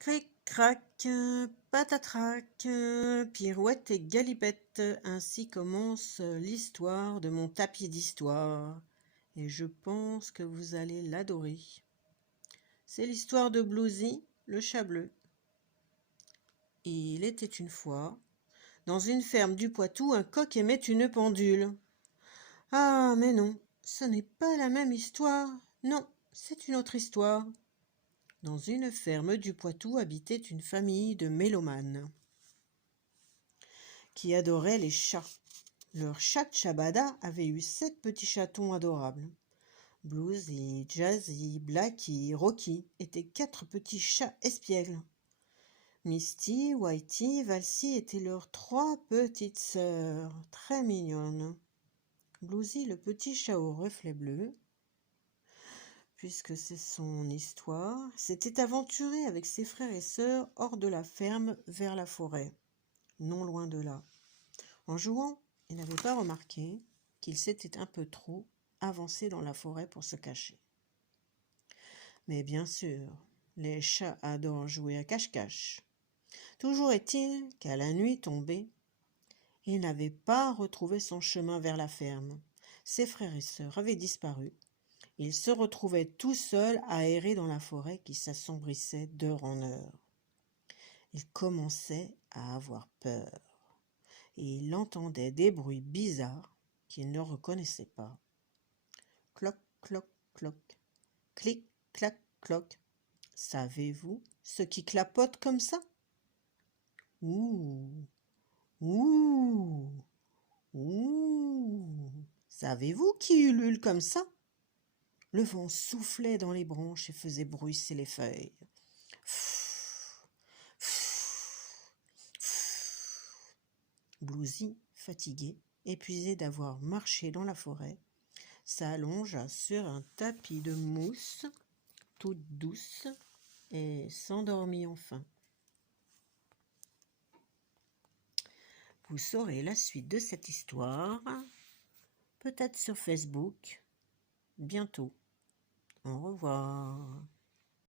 Cric-crac, patatrac, pirouette et galipette, ainsi commence l'histoire de mon tapis d'histoire, et je pense que vous allez l'adorer. C'est l'histoire de Bluesy, le chat bleu. Il était une fois, dans une ferme du Poitou, un coq aimait une pendule. Ah, mais non, ce n'est pas la même histoire. Non, c'est une autre histoire. Dans une ferme du Poitou habitait une famille de mélomanes qui adoraient les chats. Leur chat Chabada avait eu 7 petits chatons adorables. Bluesy, Jazzy, Blacky, Rocky étaient 4 petits chats espiègles. Misty, Whitey, Valsy étaient leurs 3 petites sœurs, très mignonnes. Bluesy, le petit chat au reflet bleu, puisque c'est son histoire, s'était aventuré avec ses frères et sœurs hors de la ferme vers la forêt, non loin de là. En jouant, il n'avait pas remarqué qu'il s'était un peu trop avancé dans la forêt pour se cacher. Mais bien sûr, les chats adorent jouer à cache-cache. Toujours est-il qu'à la nuit tombée, il n'avait pas retrouvé son chemin vers la ferme. Ses frères et sœurs avaient disparu. Il se retrouvait tout seul à errer dans la forêt qui s'assombrissait d'heure en heure. Il commençait à avoir peur, et il entendait des bruits bizarres qu'il ne reconnaissait pas. Cloc, cloc, cloc, clic, clac, cloc. Savez-vous ce qui clapote comme ça? Ouh, ouh, ouh. Savez-vous qui ulule comme ça? Le vent soufflait dans les branches et faisait bruisser les feuilles. Bluesy, fatigué, épuisé d'avoir marché dans la forêt, s'allongea sur un tapis de mousse toute douce et s'endormit enfin. Vous saurez la suite de cette histoire, peut-être sur Facebook, bientôt. Au revoir.